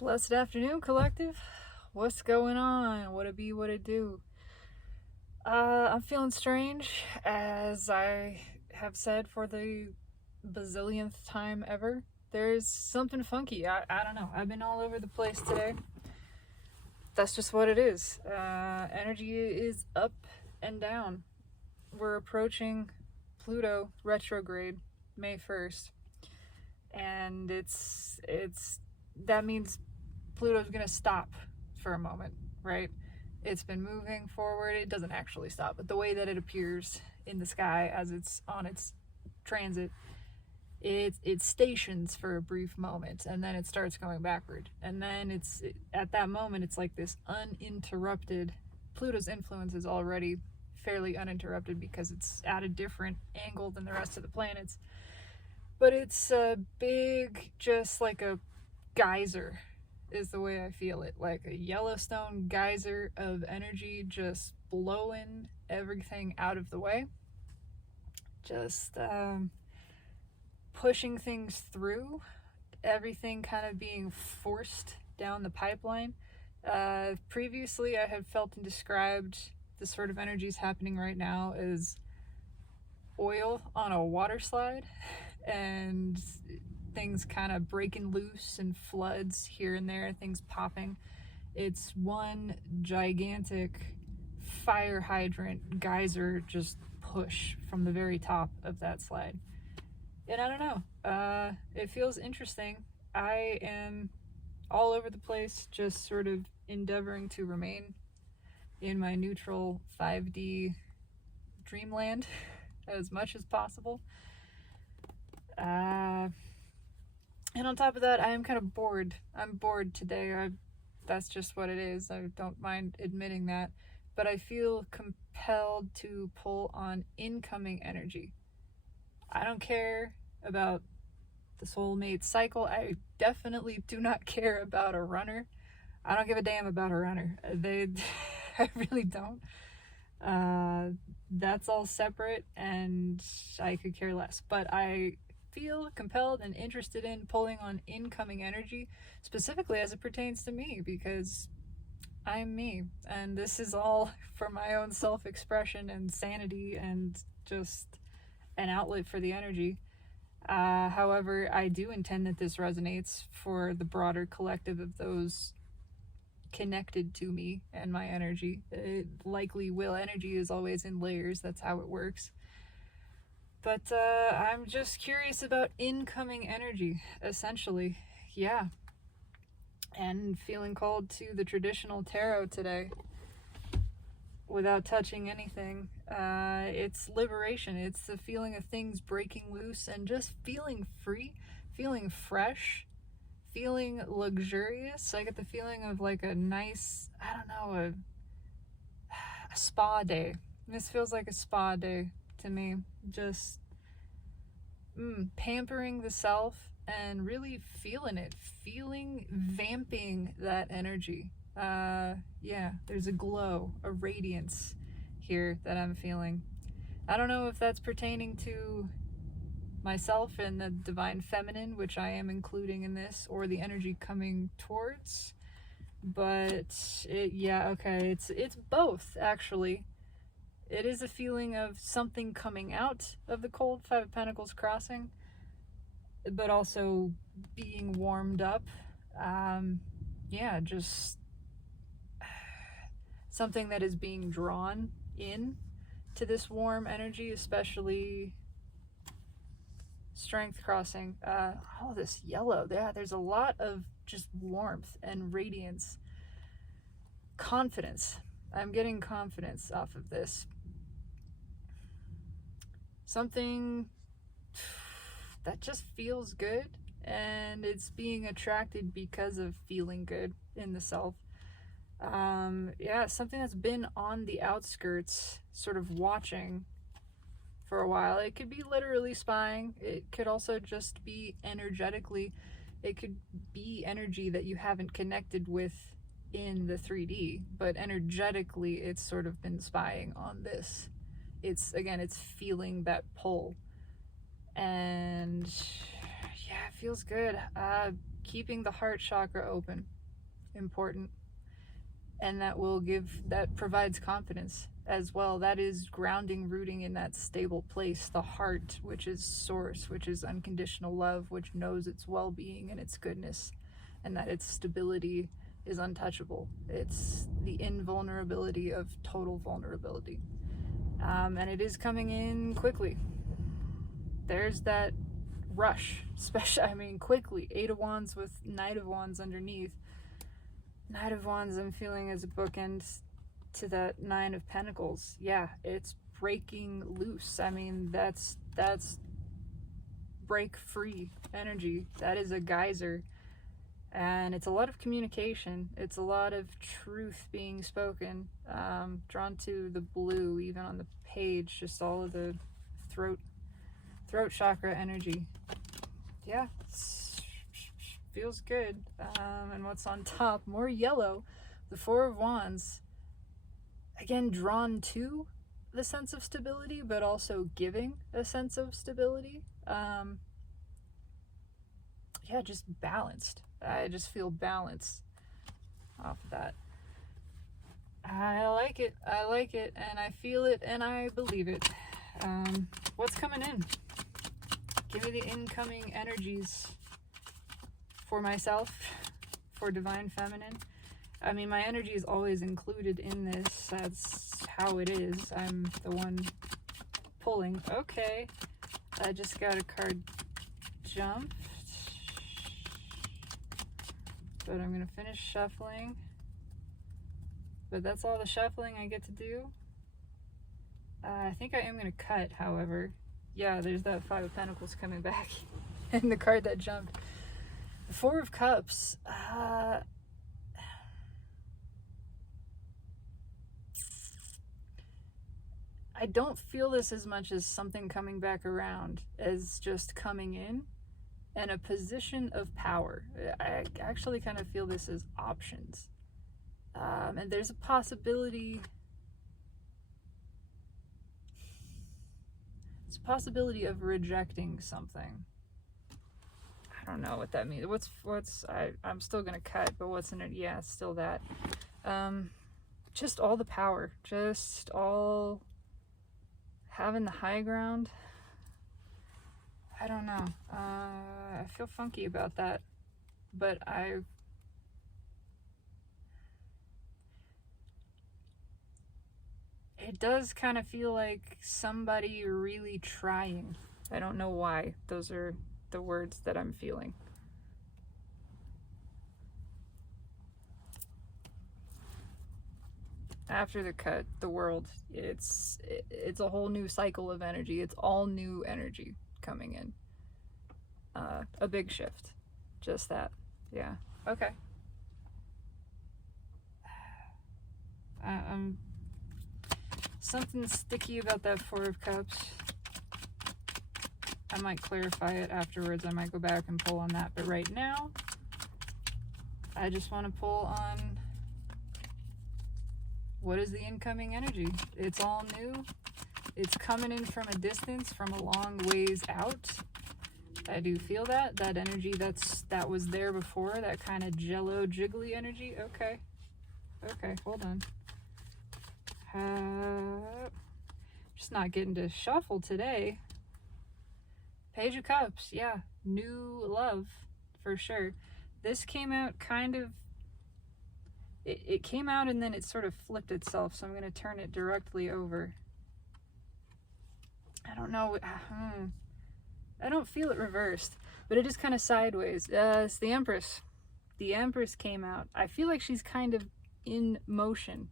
Blessed afternoon, collective. What's going on? What it be, what it do? I'm feeling strange, as I have said for the bazillionth time ever. There's something funky. I don't know. I've been all over the place today. That's just what it is. Energy is up and down. We're approaching Pluto retrograde May 1st. And that means Pluto's gonna stop for a moment, right? It's been moving forward. It doesn't actually stop, but the way that it appears in the sky as it's on its transit, it stations for a brief moment, and then it starts going backward. And then at that moment, it's like this uninterrupted. Pluto's influence is already fairly uninterrupted because it's at a different angle than the rest of the planets. But it's a big, just like a geyser is the way I feel it. Like a Yellowstone geyser of energy just blowing everything out of the way. Just pushing things through. Everything kind of being forced down the pipeline. Previously, I had felt and described the sort of energies happening right now as oil on a water slide, and things kind of breaking loose and floods here and there, things popping. It's one gigantic fire hydrant geyser just push from the very top of that slide. And I don't know, it feels interesting. I am all over the place, just sort of endeavoring to remain in my neutral 5D dreamland as much as possible. And on top of that, I am kind of bored. I'm bored today. That's just what it is. I don't mind admitting that. But I feel compelled to pull on incoming energy. I don't care about the soulmate cycle. I definitely do not care about a runner. I don't give a damn about a runner. I really don't. That's all separate, and I could care less. But I feel compelled and interested in pulling on incoming energy, specifically as it pertains to me, because I'm me, and this is all for my own self-expression and sanity and just an outlet for the energy. However, I do intend that this resonates for the broader collective of those connected to me and my energy. It likely will. Energy is always in layers. That's how it works. But I'm just curious about incoming energy, essentially. Yeah. And feeling called to the traditional tarot today without touching anything. It's liberation. It's the feeling of things breaking loose and just feeling free, feeling fresh, feeling luxurious. I get the feeling of like a nice, I don't know, a spa day. This feels like a spa day to me. Just pampering the self and really feeling it, vamping that energy. Yeah, there's a glow, a radiance here that I'm feeling. I don't know if that's pertaining to myself and the divine feminine, which I am including in this, or the energy coming towards, but it's both, actually. It is a feeling of something coming out of the cold Five of Pentacles crossing, but also being warmed up. Just something that is being drawn in to this warm energy, especially Strength crossing. This yellow. Yeah, there's a lot of just warmth and radiance. Confidence. I'm getting confidence off of this. Something that just feels good, and it's being attracted because of feeling good in the self. Something that's been on the outskirts, sort of watching for a while. It could be literally spying. It could also just be energetically. It could be energy that you haven't connected with in the 3D, but energetically it's sort of been spying on this. It's feeling that pull. And yeah, it feels good. keeping the heart chakra open, important. And that provides confidence as well. That is grounding, rooting in that stable place, the heart, which is source, which is unconditional love, which knows its well-being and its goodness, and that its stability is untouchable. It's the invulnerability of total vulnerability. And it is coming in quickly. There's that rush, especially, quickly. 8 of Wands with Knight of Wands underneath. Knight of Wands I'm feeling as a bookend to that 9 of Pentacles. Yeah, it's breaking loose. That's break free energy. That is a geyser. And it's a lot of communication. It's a lot of truth being spoken. Drawn to the blue, even on the page, just all of the throat chakra energy. Yeah, feels good. And what's on top? More yellow. The 4 of Wands. Again, drawn to the sense of stability, but also giving a sense of stability. Yeah, just balanced. I just feel balance off of that. I like it, and I feel it, and I believe it. What's coming in? Give me the incoming energies for myself, for Divine Feminine. My energy is always included in this. That's how it is. I'm the one pulling. Okay, I just got a card jump. But I'm going to finish shuffling. But that's all the shuffling I get to do. I think I am going to cut, however. Yeah, there's that 5 of Pentacles coming back. And the card that jumped. The 4 of Cups. I don't feel this as much as something coming back around as just coming in. And a position of power. I actually kind of feel this as options. And there's a possibility... It's a possibility of rejecting something. I don't know what that means. I'm still going to cut, but what's in it? Yeah, it's still that. Just all the power. Just all having the high ground. I don't know. I feel funky about that, but it does kind of feel like somebody really trying. I don't know why. Those are the words that I'm feeling. After the cut, the world, it's a whole new cycle of energy. It's all new energy coming in. A big shift. Just that. Yeah. Okay. Something sticky about that 4 of Cups. I might clarify it afterwards. I might go back and pull on that. But right now, I just want to pull on what is the incoming energy. It's all new. It's coming in from a distance, from a long ways out. I do feel that energy that was there before, that kind of jello jiggly energy. Okay, hold on. Just not getting to shuffle today. Page of Cups, yeah, new love for sure. This came out kind of, it came out and then it sort of flipped itself, so I'm going to turn it directly over. I don't know. I don't feel it reversed, but it is kind of sideways. It's the Empress. The Empress came out. I feel like she's kind of in motion,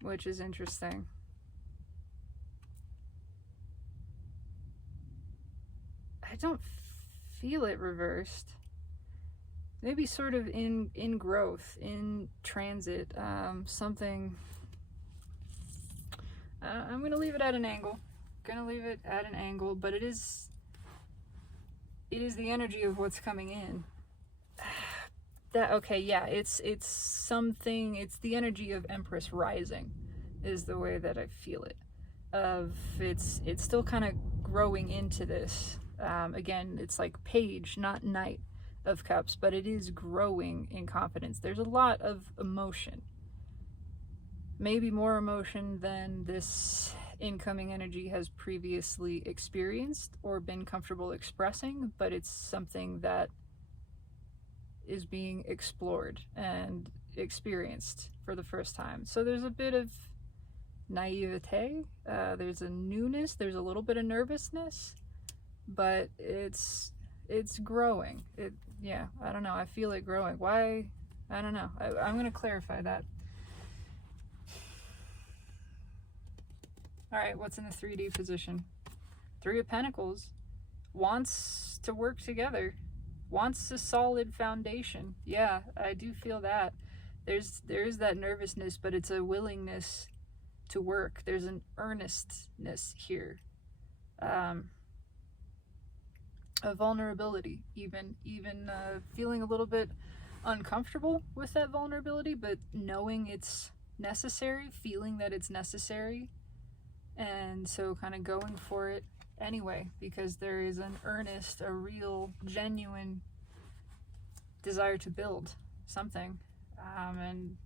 which is interesting. I don't feel it reversed. Maybe sort of in growth, in transit, something. I'm going to leave it at an angle. But it is the energy of what's coming in. Okay, yeah, it's something, it's the energy of Empress rising is the way that I feel it. It's still kind of growing into this. Again, it's like page, not night. of Cups, but it is growing in confidence. There's a lot of emotion. Maybe more emotion than this incoming energy has previously experienced or been comfortable expressing, but it's something that is being explored and experienced for the first time. So there's a bit of naivete, there's a newness, there's a little bit of nervousness, but it's growing. Yeah, I don't know, I feel it growing. Why? I don't know. I'm gonna clarify that. All right, what's in the 3D position? Three of Pentacles wants to work together, wants a solid foundation. Yeah, I do feel that. There is that nervousness, but it's a willingness to work. There's an earnestness here. A vulnerability, even feeling a little bit uncomfortable with that vulnerability, but knowing it's necessary, feeling that it's necessary. And so kind of going for it anyway, because there is an earnest, a real, genuine desire to build something. And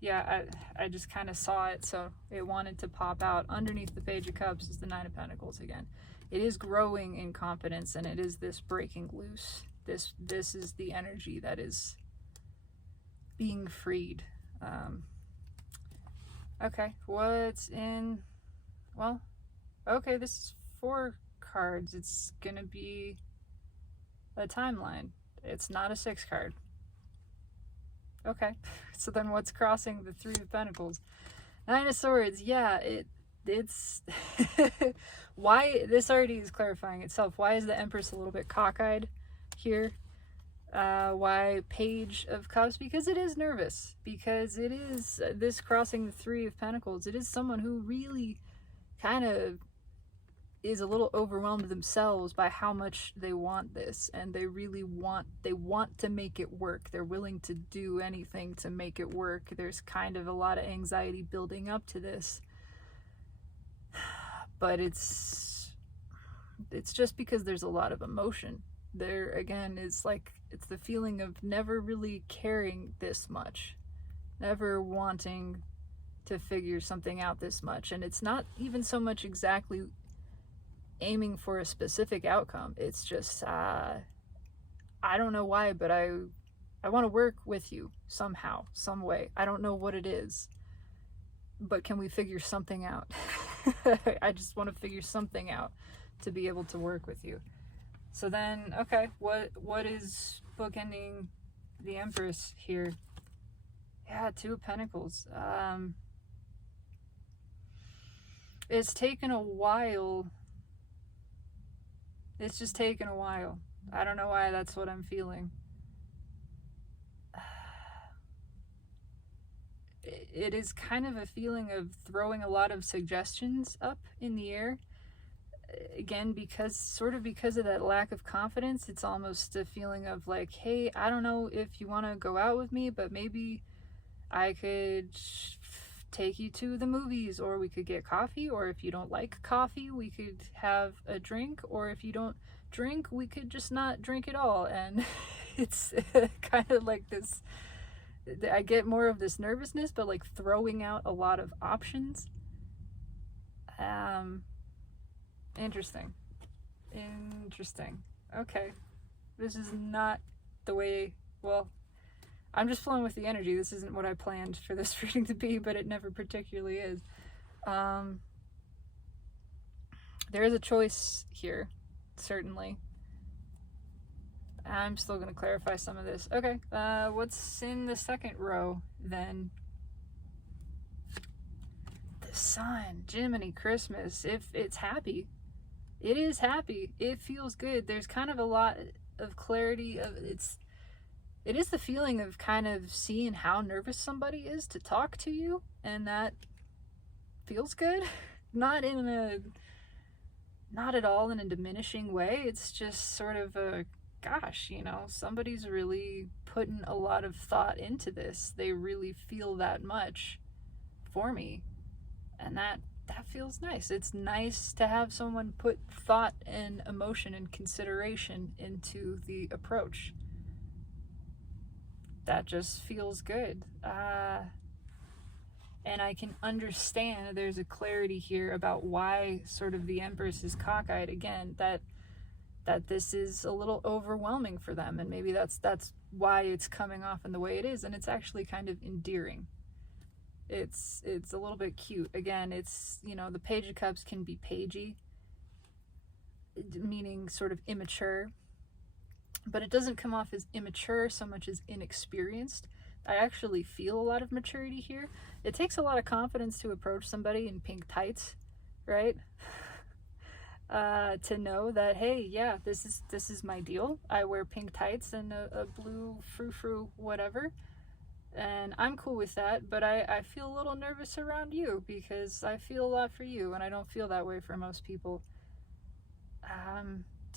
yeah, I just kind of saw it, so it wanted to pop out. Underneath the Page of Cups is the Nine of Pentacles again. It is growing in confidence, and it is this breaking loose. This is the energy that is being freed. Okay, what's in... Well, okay, this is 4 cards. It's gonna be a timeline. It's not a 6 card. Okay, so then what's crossing the 3 of Pentacles? Nine of Swords. Yeah, it's why this already is clarifying itself. Why is the Empress a little bit cockeyed here? Why Page of Cups? Because it is nervous. Because it is this crossing the 3 of Pentacles. It is someone who really kind of is a little overwhelmed themselves by how much they want this, and they want to make it work. They're willing to do anything to make it work. There's kind of a lot of anxiety building up to this, but it's just because there's a lot of emotion there. Again, it's like, it's the feeling of never really caring this much, never wanting to figure something out this much. And it's not even so much exactly aiming for a specific outcome. It's just I don't know why, but I want to work with you somehow, some way. I don't know what it is, but can we figure something out? I just want to figure something out to be able to work with you. So then, okay, what is bookending the Empress here? Yeah, 2 of Pentacles. It's taken a while. It's just taken a while. I don't know why that's what I'm feeling. It is kind of a feeling of throwing a lot of suggestions up in the air. Again, because of that lack of confidence, it's almost a feeling of like, hey, I don't know if you want to go out with me, but maybe I could take you to the movies, or we could get coffee, or if you don't like coffee, we could have a drink, or if you don't drink, we could just not drink at all. And it's kind of like this, I get more of this nervousness, but like throwing out a lot of options. Interesting. Okay, this is not the way, well, I'm just flowing with the energy. This isn't what I planned for this reading to be, but it never particularly is. There is a choice here, certainly. I'm still going to clarify some of this. Okay, what's in the second row then? The Sun, Jiminy Christmas. If it's happy, it is happy. It feels good. There's kind of a lot of clarity. It is the feeling of kind of seeing how nervous somebody is to talk to you, and that feels good. Not at all in a diminishing way. It's just sort of a, gosh, you know, somebody's really putting a lot of thought into this. They really feel that much for me, and that that feels nice. It's nice to have someone put thought and emotion and consideration into the approach. That just feels good. And I can understand there's a clarity here about why sort of the Empress is cockeyed again, that this is a little overwhelming for them, and maybe that's why it's coming off in the way it is, and it's actually kind of endearing. It's a little bit cute. Again, it's, you know, the Page of Cups can be pagey, meaning sort of immature, but it doesn't come off as immature so much as inexperienced. I actually feel a lot of maturity here. It takes a lot of confidence to approach somebody in pink tights, right? To know that, hey, yeah, this is my deal. I wear pink tights and a blue frou-frou whatever, and I'm cool with that, but I feel a little nervous around you because I feel a lot for you, and I don't feel that way for most people.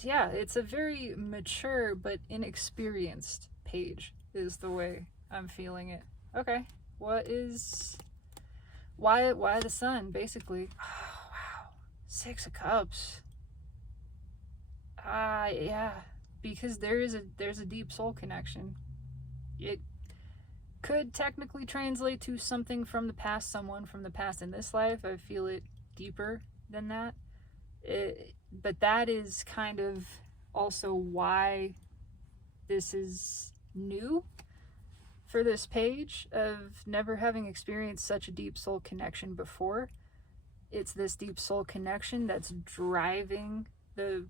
Yeah, it's a very mature but inexperienced page is the way I'm feeling it. Okay, why the Sun, basically? Oh, wow. 6 of Cups. Yeah, because there's a deep soul connection. It could technically translate to something from the past, someone from the past in this life. I feel it deeper than that. But that is kind of also why this is new for this page, of never having experienced such a deep soul connection before. It's this deep soul connection that's driving the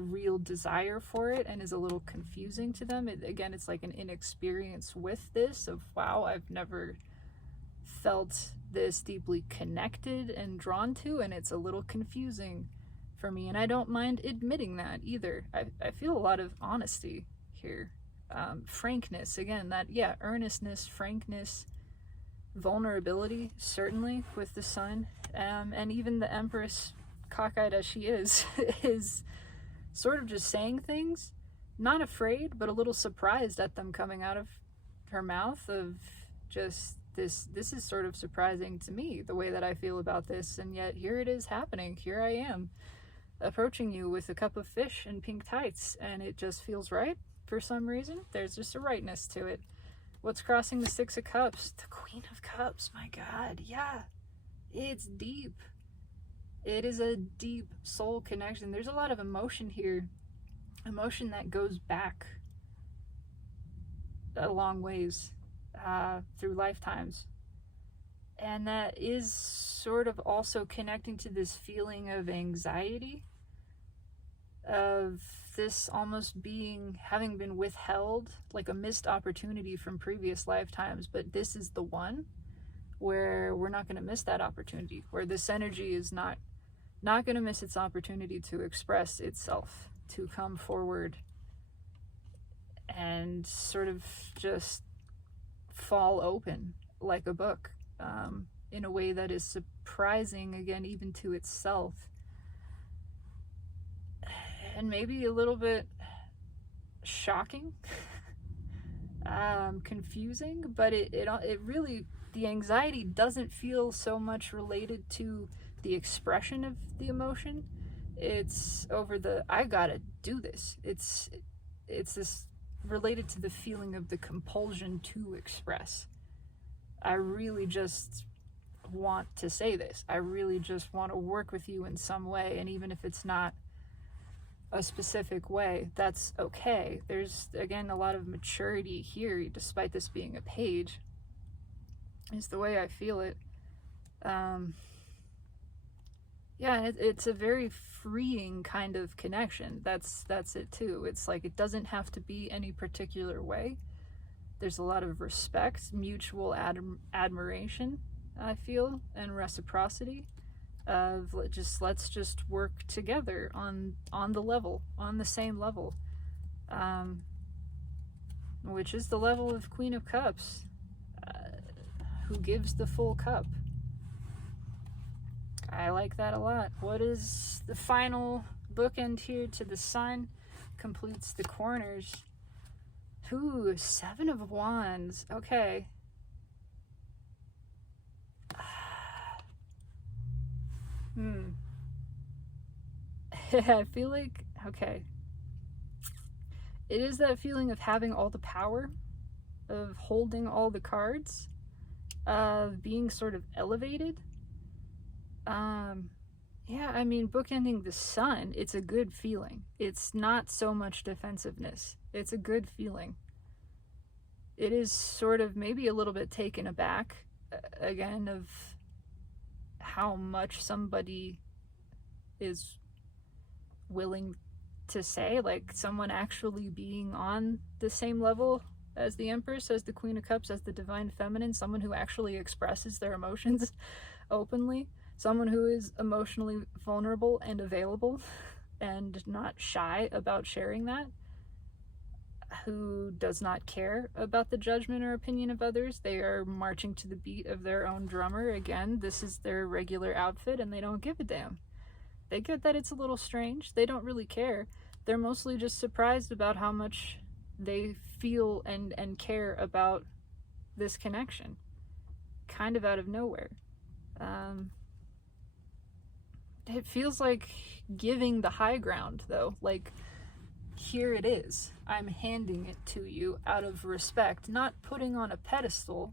real desire for it, and is a little confusing to them. Again, it's like an inexperience with this, of wow, I've never felt this deeply connected and drawn to, and it's a little confusing for me, and I don't mind admitting that either. I feel a lot of honesty here. Frankness, again, that, yeah, earnestness, frankness, vulnerability, certainly with the Sun, and even the Empress, cockeyed as she is sort of just saying things, not afraid, but a little surprised at them coming out of her mouth, of just, this is sort of surprising to me, the way that I feel about this, and yet here it is happening. Here I am, approaching you with a cup of fish and pink tights, and it just feels right for some reason. There's just a rightness to it. What's crossing the 6 of Cups? The Queen of Cups, my God, yeah. It's deep. It is a deep soul connection. There's a lot of emotion here. Emotion that goes back a long ways, through lifetimes. And that is sort of also connecting to this feeling of anxiety, of this almost being, having been withheld, like a missed opportunity from previous lifetimes, but this is the one where we're not going to miss that opportunity, where this energy is not going to miss its opportunity to express itself, to come forward and sort of just fall open like a book, in a way that is surprising, again, even to itself, and maybe a little bit shocking, confusing, but it really, the anxiety doesn't feel so much related to the expression of the emotion. It's over the, I gotta do this. It's this related to the feeling of the compulsion to express. I really just want to say this. I really just want to work with you in some way, and even if it's not a specific way, that's okay. There's, again, a lot of maturity here, despite this being a page, is the way I feel it. Yeah, it's a very freeing kind of connection. That's it too. It's like, it doesn't have to be any particular way. There's a lot of respect, mutual admiration, I feel, and reciprocity of let's just work together on the level, on the same level, which is the level of Queen of Cups, who gives the full cup. I like that a lot. What is the final bookend here to the Sun? Completes the corners. Ooh, 7 of Wands. Okay. I feel like, okay, it is that feeling of having all the power, of holding all the cards, of being sort of elevated. Yeah, I mean, bookending the sun, it's a good feeling. It's not so much defensiveness. It's a good feeling. It is sort of maybe a little bit taken aback, again, of how much somebody is willing to say, like someone actually being on the same level as the Empress, as the Queen of Cups, as the Divine Feminine, someone who actually expresses their emotions openly, someone who is emotionally vulnerable and available and not shy about sharing that, who does not care about the judgment or opinion of others. They are marching to the beat of their own drummer. Again, this is their regular outfit and they don't give a damn. They get that it's a little strange. They don't really care. They're mostly just surprised about how much they feel and care about this connection, kind of out of nowhere. It feels like giving the high ground, though. Like, here it is. I'm handing it to you out of respect, not putting on a pedestal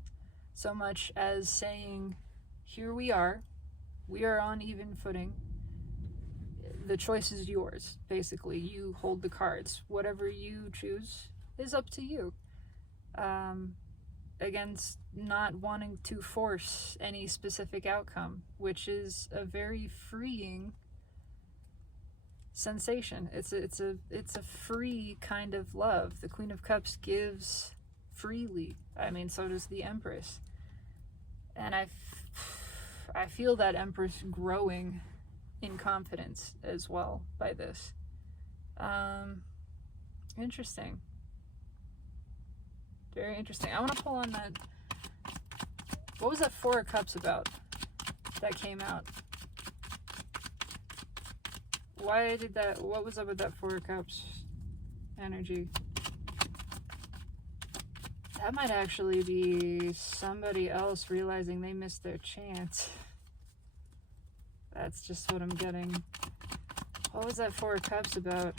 so much as saying, here we are on even footing. The choice is yours, basically. You hold the cards. Whatever you choose is up to you. Against not wanting to force any specific outcome, which is a very freeing sensation. It's a free kind of love. The Queen of Cups gives freely. I mean, so does the Empress. And I feel that Empress growing in confidence as well by this. Interesting. Very interesting. I want to pull on that. What was that Four of Cups about that came out? Why did that? What was up with that Four of Cups energy? That might actually be somebody else realizing they missed their chance. That's just what I'm getting. What was that Four of Cups about?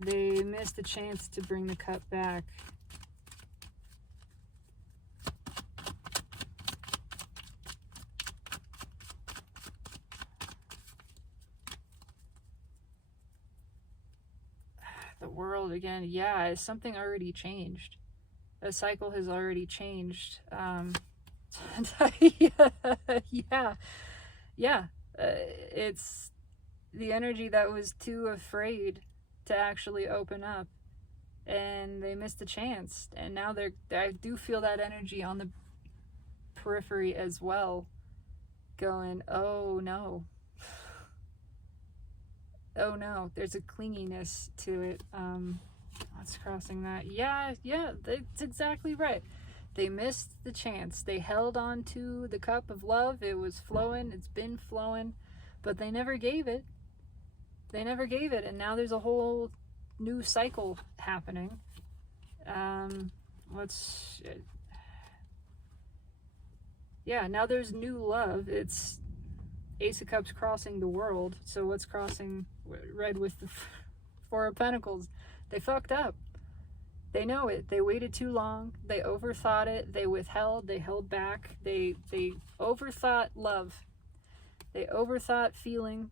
They missed a chance to bring the cup back. The world again, yeah, something already changed. A cycle has already changed. Yeah. It's the energy that was too afraid to actually open up, and they missed the chance, and now I do feel that energy on the periphery as well, going, oh no, there's a clinginess to it. What's crossing that? Yeah, that's exactly right. They missed the chance. They held on to the cup of love. It was flowing. It's been flowing, but they never gave it. And now there's a whole new cycle happening. Now there's new love. It's Ace of Cups crossing the world. So what's crossing red with the Four of Pentacles? They fucked up. They know it. They waited too long. They overthought it. They withheld. They held back. They overthought love. They overthought feeling.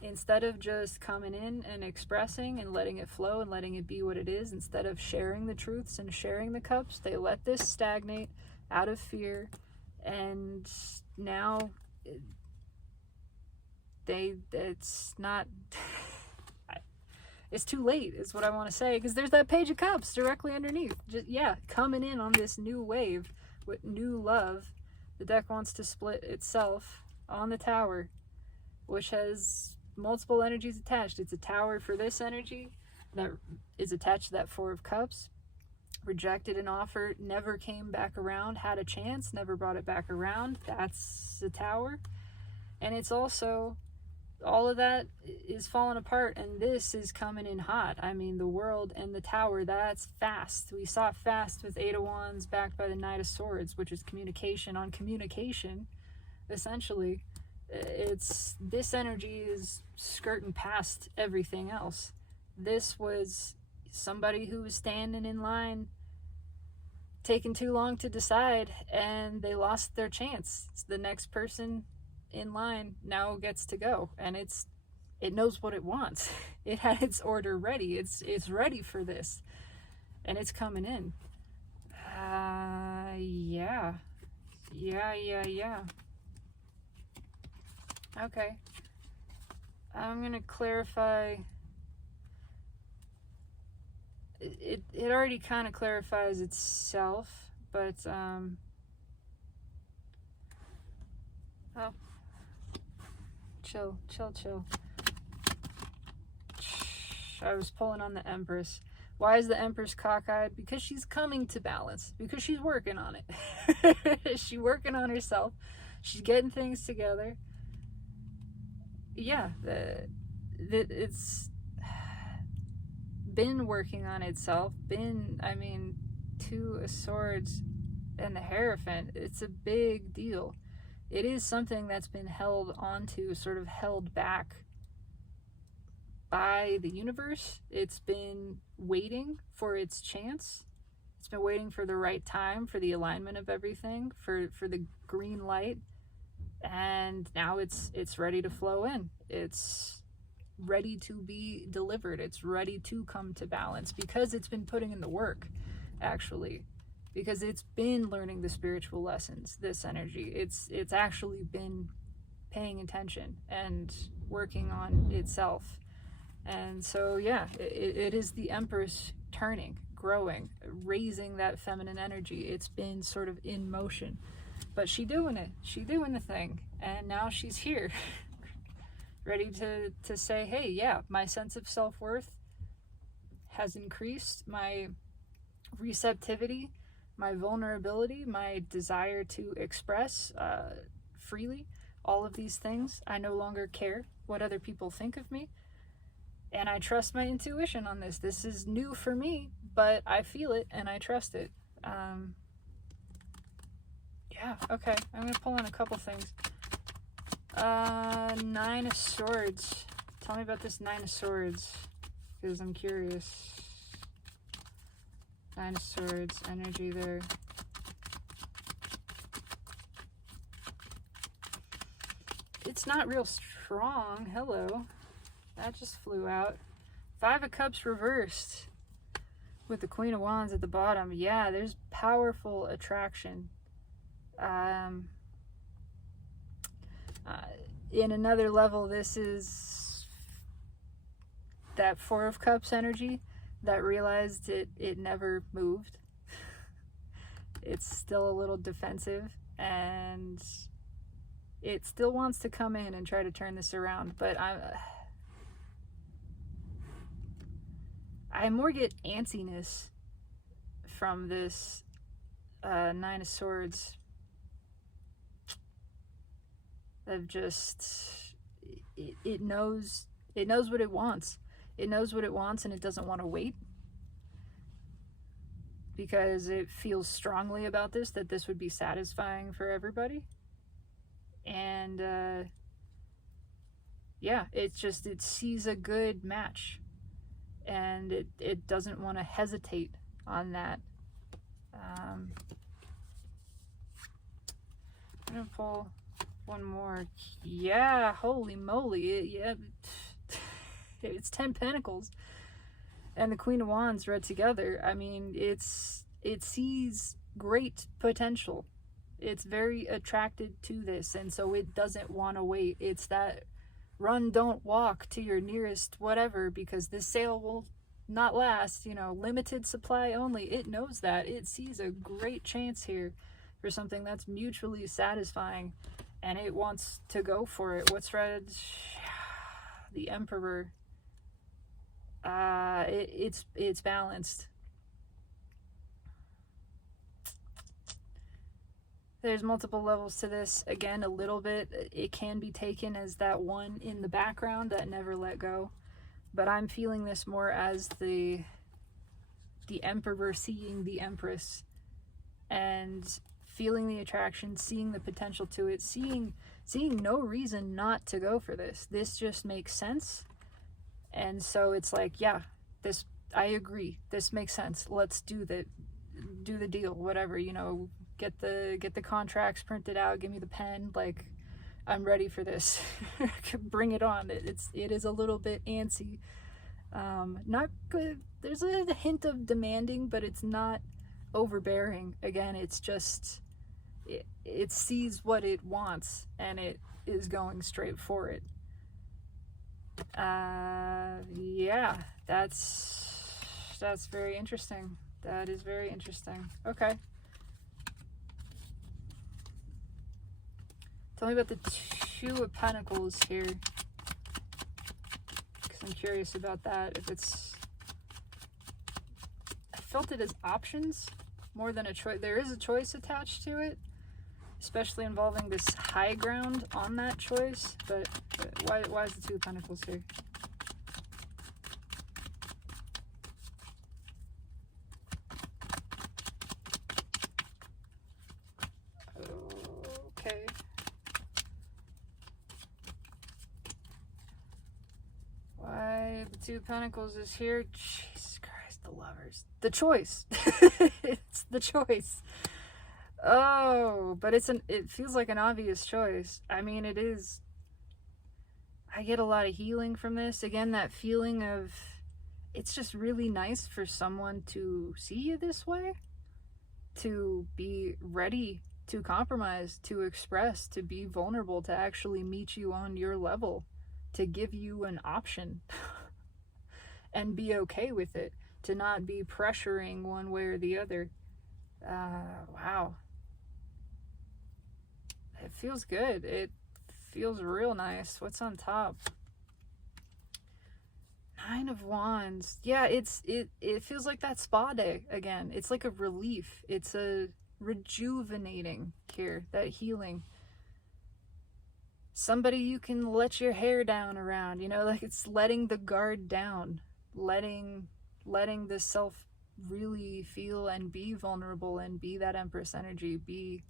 Instead of just coming in and expressing and letting it flow and letting it be what it is, instead of sharing the truths and sharing the cups, they let this stagnate out of fear. And now it's not... It's too late, is what I want to say, because there's that Page of Cups directly underneath. Just, coming in on this new wave with new love. The deck wants to split itself on the Tower, which has multiple energies attached. It's a Tower for this energy that is attached to that Four of Cups. Rejected an offer, never came back around, had a chance, never brought it back around. That's the Tower. And it's also... all of that is falling apart, and this is coming in hot. I mean, the world and the Tower, that's fast. We saw it fast with Eight of Wands backed by the Knight of Swords, which is communication on communication. essentially. This energy is skirting past everything else. This was somebody who was standing in line, taking too long to decide, and they lost their chance. The next person in line now gets to go, and it knows what it wants. It had its order ready. It's ready for this, and it's coming in. Yeah. Okay. I'm gonna clarify. It already kind of clarifies itself, but oh, chill. I was pulling on the Empress. Why is the Empress cockeyed? Because she's coming to balance. Because she's working on it. She's working on herself. She's getting things together. Yeah, it's been working on itself. Two of Swords and the Hierophant. It's a big deal. It is something that's been held onto, sort of held back by the universe. It's been waiting for its chance. It's been waiting for the right time, for the alignment of everything, for the green light. And now it's ready to flow in. It's ready to be delivered. It's ready to come to balance because it's been putting in the work, actually. Because it's been learning the spiritual lessons, this energy. It's actually been paying attention and working on itself. And so, yeah, it is the Empress turning, growing, raising that feminine energy. It's been sort of in motion. But she doing it. She doing the thing. And now she's here. Ready to say, hey, yeah, my sense of self-worth has increased. My receptivity, my vulnerability, my desire to express freely, all of these things. I no longer care what other people think of me. And I trust my intuition on this. This is new for me, but I feel it and I trust it. Yeah, okay. I'm going to pull on a couple things. Nine of Swords. Tell me about this Nine of Swords, because I'm curious. Nine of Swords, energy there. It's not real strong. Hello. That just flew out. Five of Cups reversed with the Queen of Wands at the bottom. Yeah, there's powerful attraction. In another level, this is that Four of Cups energy that realized it never moved. It's still a little defensive, and it still wants to come in and try to turn this around, but I more get antsiness from this Nine of Swords. Of just, it knows what it wants. It knows what it wants, and it doesn't want to wait, because it feels strongly about this, that this would be satisfying for everybody. And yeah, it sees a good match, and it doesn't want to hesitate on that. I'm gonna pull one more. Yeah, holy moly. Yeah, it's 10 Pentacles and the Queen of Wands read together. I mean, it sees great potential. It's very attracted to this, and so it doesn't want to wait. It's that run, don't walk to your nearest whatever, because this sale will not last, limited supply only. It knows that. It sees a great chance here for something that's mutually satisfying, and it wants to go for it. What's red? The Emperor. It's balanced. There's multiple levels to this. Again, a little bit. It can be taken as that one in the background that never let go. But I'm feeling this more as the Emperor seeing the Empress and feeling the attraction, seeing the potential to it, seeing no reason not to go for this. This just makes sense. And so it's like, yeah, this, I agree. This makes sense. Let's do the deal, whatever, you know, get the contracts printed out, give me the pen, like, I'm ready for this. Bring it on. It is a little bit antsy. Not good. There's a hint of demanding, but it's not overbearing. Again, it's just, it sees what it wants and it is going straight for it. Yeah, that's very interesting. That is very interesting. Okay. Tell me about the Two of Pentacles here, because I'm curious about that. If it's, I felt it as options more than a choice. There is a choice attached to it, especially involving this high ground on that choice. But why is the Two of Pentacles here? Okay. Why the Two of Pentacles is here? Jesus Christ, the Lovers. The choice. It's the choice. Oh, but it feels like an obvious choice. I mean, it is. I get a lot of healing from this. Again, that feeling of, it's just really nice for someone to see you this way, to be ready to compromise, to express, to be vulnerable, to actually meet you on your level, to give you an option and be okay with it, to not be pressuring one way or the other. Wow. It feels good. It feels real nice. What's on top? Nine of Wands. Yeah, it feels like that spa day again. It's like a relief. It's a rejuvenating here, that healing. Somebody you can let your hair down around, you know, like it's letting the guard down, letting the self really feel and be vulnerable and be that Empress energy, be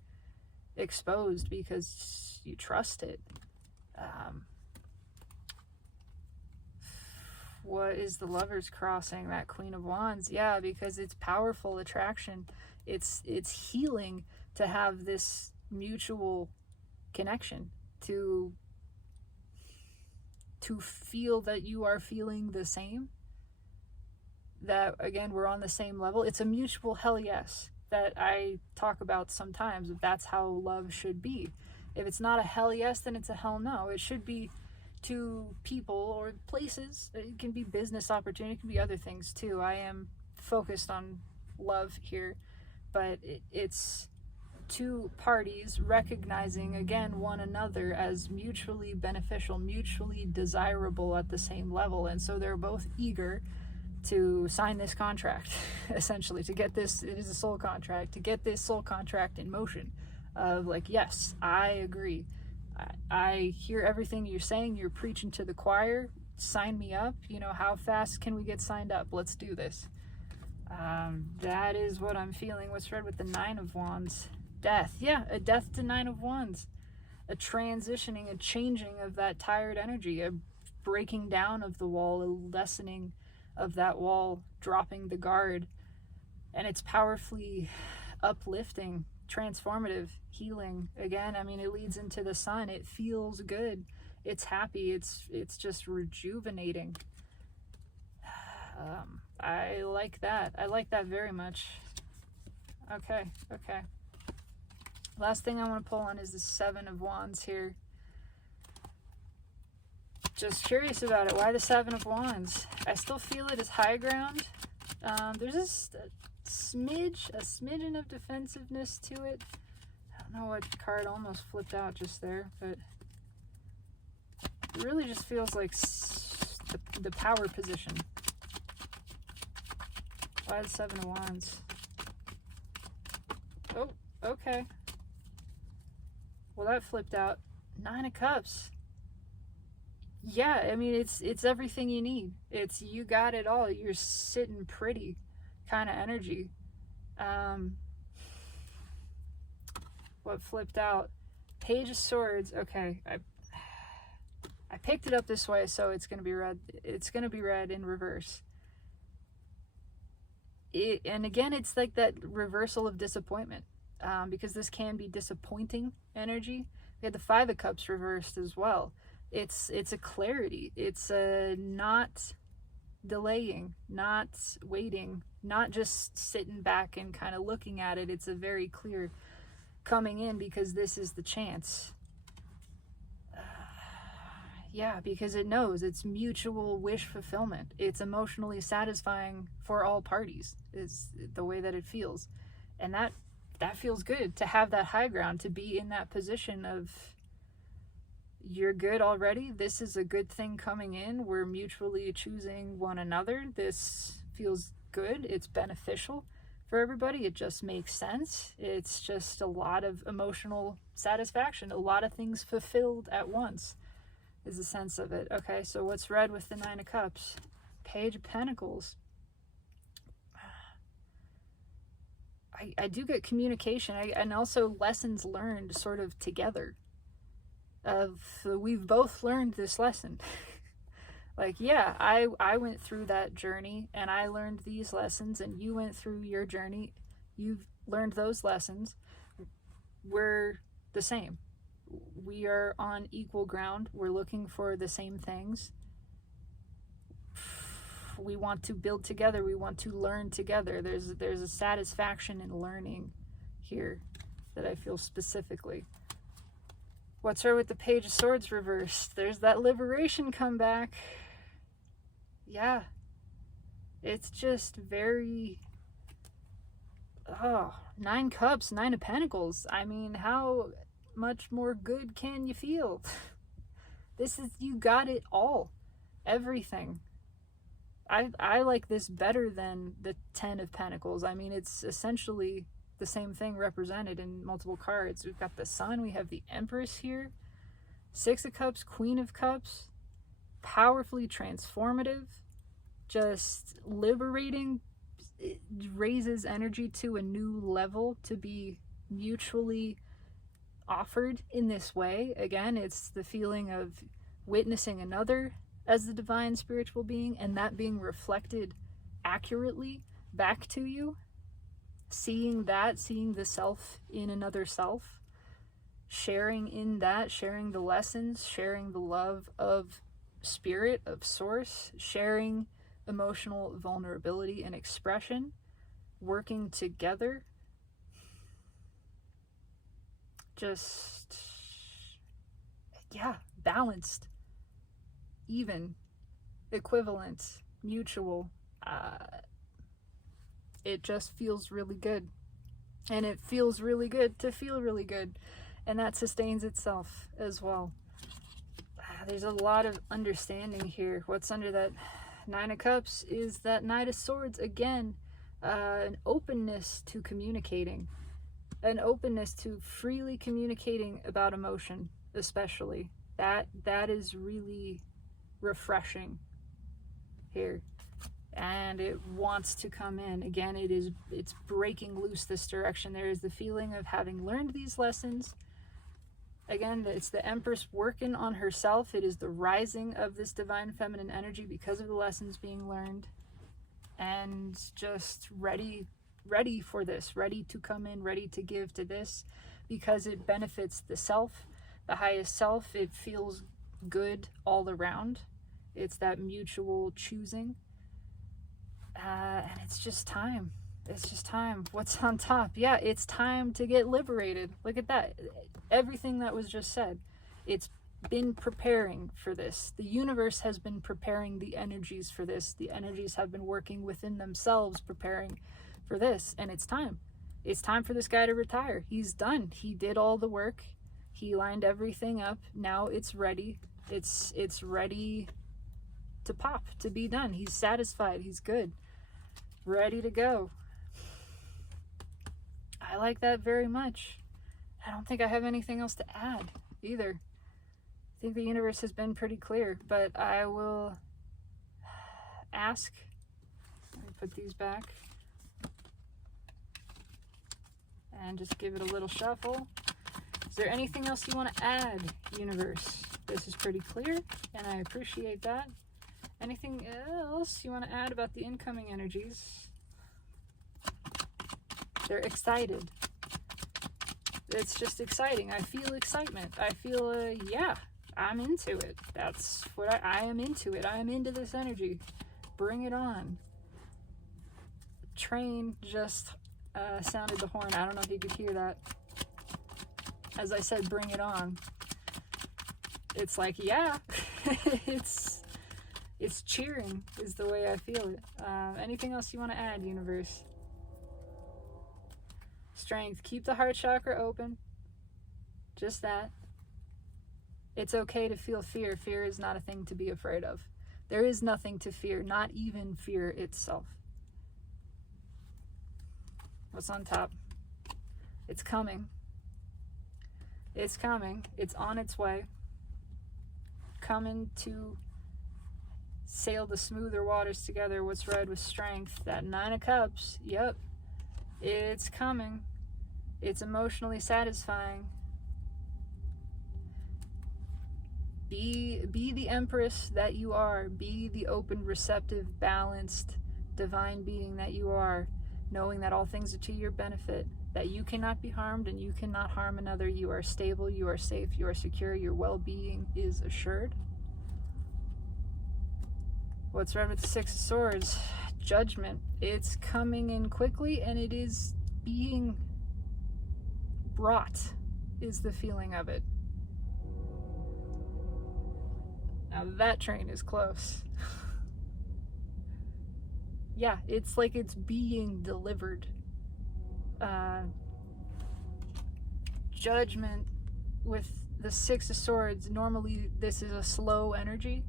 exposed because you trust it. What is the Lovers crossing? That Queen of Wands. Yeah, because it's powerful attraction. It's healing to have this mutual connection, to feel that you are feeling the same, that again we're on the same level. It's a mutual hell yes that I talk about sometimes. That's how love should be. If it's not a hell yes, then it's a hell no. It should be to people or places. It can be business opportunity, it can be other things too. I am focused on love here, but it's two parties recognizing again one another as mutually beneficial, mutually desirable at the same level, and so they're both eager to sign this contract, essentially, to get this, it is a soul contract, to get this soul contract in motion of like, yes, I agree. I hear everything you're saying, you're preaching to the choir, sign me up, you know, how fast can we get signed up? Let's do this. That is what I'm feeling. What's read with the Nine of Wands? Death. Yeah, a death to Nine of Wands. A transitioning, a changing of that tired energy, a breaking down of the wall, a lessening of that wall, dropping the guard. And it's powerfully uplifting, transformative, healing. Again, I mean, it leads into the sun. It feels good. It's happy. It's just rejuvenating. I like that. I like that very much. Okay. Last thing I want to pull on is the Seven of Wands here. Just curious about it. Why the Seven of Wands? I still feel it as high ground. There's just a smidgen of defensiveness to it. I don't know what card almost flipped out just there, but it really just feels like the power position. Why the Seven of Wands? Oh, okay. Well, that flipped out. Nine of Cups. Yeah, I mean, it's everything you need. It's, you got it all. You're sitting pretty kind of energy. what flipped out? Page of Swords. Okay, I picked it up this way, so it's going to be red. It's going to be red in reverse. And again, it's like that reversal of disappointment, because this can be disappointing energy. We had the Five of Cups reversed as well. It's a clarity. It's a not delaying, not waiting, not just sitting back and kind of looking at it. It's a very clear coming in, because this is the chance. Yeah, because it knows it's mutual wish fulfillment. It's emotionally satisfying for all parties, is the way that it feels. And that feels good, to have that high ground, to be in that position of, you're good already. This is a good thing coming in. We're mutually choosing one another. This feels good. It's beneficial for everybody. It just makes sense. It's just a lot of emotional satisfaction, a lot of things fulfilled at once is the sense of it. Okay, so what's red with the Nine of Cups? Page of Pentacles. I do get communication, and also lessons learned sort of together. We've both learned this lesson. Like, yeah, I went through that journey and I learned these lessons, and you went through your journey, you've learned those lessons. We're the same. We are on equal ground. We're looking for the same things. We want to build together. We want to learn together. There's a satisfaction in learning here that I feel specifically. What's her with the Page of Swords reversed? There's that liberation comeback. Yeah. It's just very... Oh, Nine Cups, Nine of Pentacles. I mean, how much more good can you feel? This is, you got it all. Everything. I like this better than the Ten of Pentacles. I mean, it's essentially the same thing represented in multiple cards. We've got the Sun, we have the Empress here, Six of Cups, Queen of Cups, powerfully transformative, just liberating. It raises energy to a new level to be mutually offered in this way. Again, it's the feeling of witnessing another as the divine spiritual being, and that being reflected accurately back to you. Seeing that, seeing the self in another self, sharing in that, sharing the lessons, sharing the love of spirit, of source, sharing emotional vulnerability and expression, working together. Just, yeah, balanced, even, equivalent, mutual. It just feels really good. And it feels really good to feel really good. And that sustains itself as well. There's a lot of understanding here. What's under that Nine of Cups is that Knight of Swords. Again, an openness to communicating. An openness to freely communicating about emotion, especially. That is really refreshing here. And it wants to come in. Again, it's breaking loose this direction. There is the feeling of having learned these lessons. Again, it's the Empress working on herself. It is the rising of this divine feminine energy because of the lessons being learned. And just ready for this, ready to come in, ready to give to this, because it benefits the self, the highest self. It feels good all around. It's that mutual choosing. And it's just time. It's just time. What's on top? Yeah, it's time to get liberated. Look at that. Everything that was just said. It's been preparing for this. The universe has been preparing the energies for this. The energies have been working within themselves, preparing for this. And it's time. It's time for this guy to retire. He's done. He did all the work. He lined everything up. Now it's ready. It's ready to pop, to be done. He's satisfied. He's good. Ready to go. I like that very much. I don't think I have anything else to add either. I think the universe has been pretty clear, but I will ask. Let me put these back and just give it a little shuffle. there anything else you want to add, universe? This is pretty clear, and I appreciate that. Anything else you want to add about the incoming energies? They're excited. It's just exciting. I feel excitement. I feel, yeah, I'm into it. That's what I am into it. I am into this energy. Bring it on. Train just sounded the horn. I don't know if you could hear that. As I said, bring it on. It's like, yeah, it's cheering is the way I feel it. Anything else you want to add, universe? Strength. Keep the heart chakra open. Just that. It's okay to feel fear. Fear is not a thing to be afraid of. There is nothing to fear, not even fear itself. What's on top? It's coming. It's coming. It's on its way. Coming to sail the smoother waters together. What's red with strength? That 9 of Cups. Yep. It's coming. It's emotionally satisfying. Be the Empress that you are. Be the open, receptive, balanced, divine being that you are. Knowing that all things are to your benefit. That you cannot be harmed and you cannot harm another. You are stable, you are safe, you are secure. Your well-being is assured. What's red with the 6 of Swords? Judgment. It's coming in quickly and it is being brought, is the feeling of it. Now that train is close. Yeah, it's like it's being delivered. Judgment with the 6 of Swords. Normally this is a slow energy,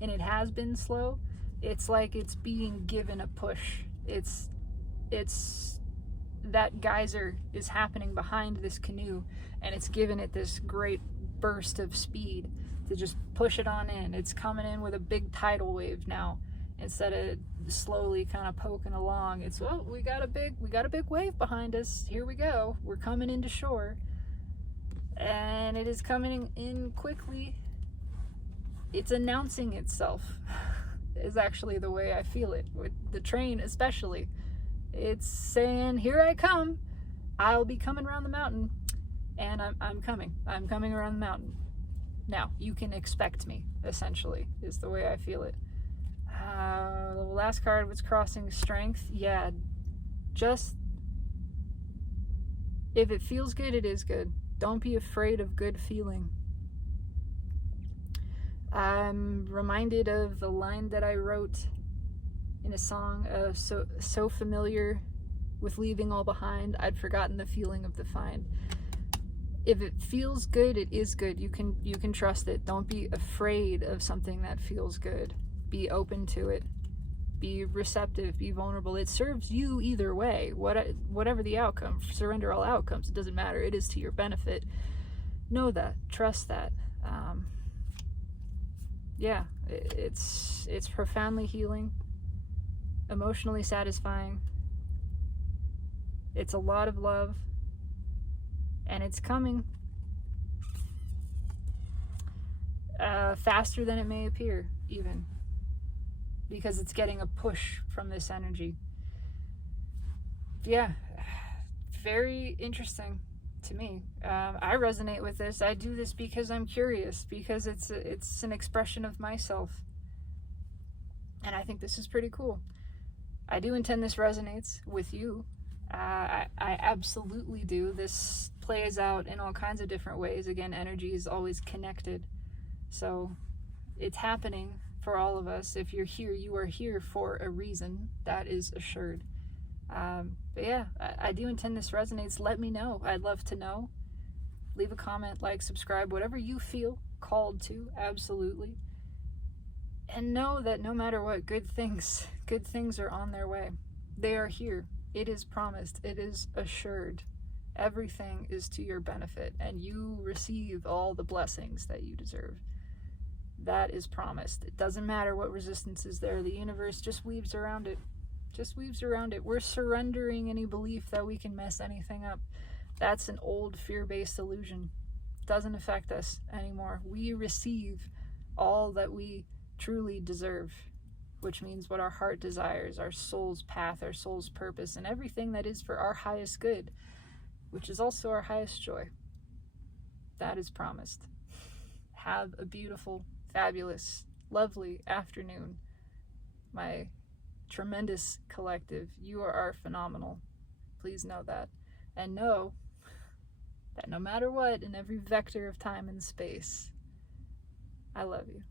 and it has been slow. It's like it's being given a push. It's that geyser is happening behind this canoe, and it's given it this great burst of speed to just push it on in. It's coming in with a big tidal wave now, instead of slowly kind of poking along. It's, oh, we got a big wave behind us. Here we go. We're coming into shore, and it is coming in quickly. It's announcing itself. Is actually the way I feel it with the train, especially. It's saying, here I come. I'll be coming around the mountain, and I'm coming around the mountain. Now you can expect me, essentially, is the way I feel it. The last card was crossing strength. Yeah, just if it feels good, it is good. Don't be afraid of good feeling. I'm reminded of the line that I wrote in a song of so familiar with leaving all behind, I'd forgotten the feeling of the find. If it feels good, it is good. You can trust it. Don't be afraid of something that feels good. Be open to it. Be receptive. Be vulnerable. It serves you either way. Whatever the outcome, surrender all outcomes. It doesn't matter. It is to your benefit. Know that. Trust that. Yeah, it's profoundly healing, emotionally satisfying. It's a lot of love, and it's coming faster than it may appear, even, because it's getting a push from this energy. Yeah, very interesting to me. I resonate with this. I do this because I'm curious, because it's an expression of myself, and I think this is pretty cool. I do intend this resonates with you. I absolutely do. This plays out in all kinds of different ways. Again, energy is always connected, so it's happening for all of us. If you're here, you are here for a reason. That is assured. But yeah, I do intend this resonates. Let me know. I'd love to know. Leave a comment, like, subscribe, whatever you feel called to. Absolutely. And know that no matter what, good things are on their way. They are here. It is promised. It is assured. Everything is to your benefit, and you receive all the blessings that you deserve. That is promised. It doesn't matter what resistance is there. The universe just weaves around it. We're surrendering any belief that we can mess anything up. That's an old fear-based illusion. doesn't affect us anymore. We receive all that we truly deserve, which means what our heart desires, our soul's path, our soul's purpose, and everything that is for our highest good, which is also our highest joy. That is promised. Have a beautiful, fabulous, lovely afternoon, my tremendous collective. You are phenomenal. Please know that. And know that no matter what, in every vector of time and space, I love you.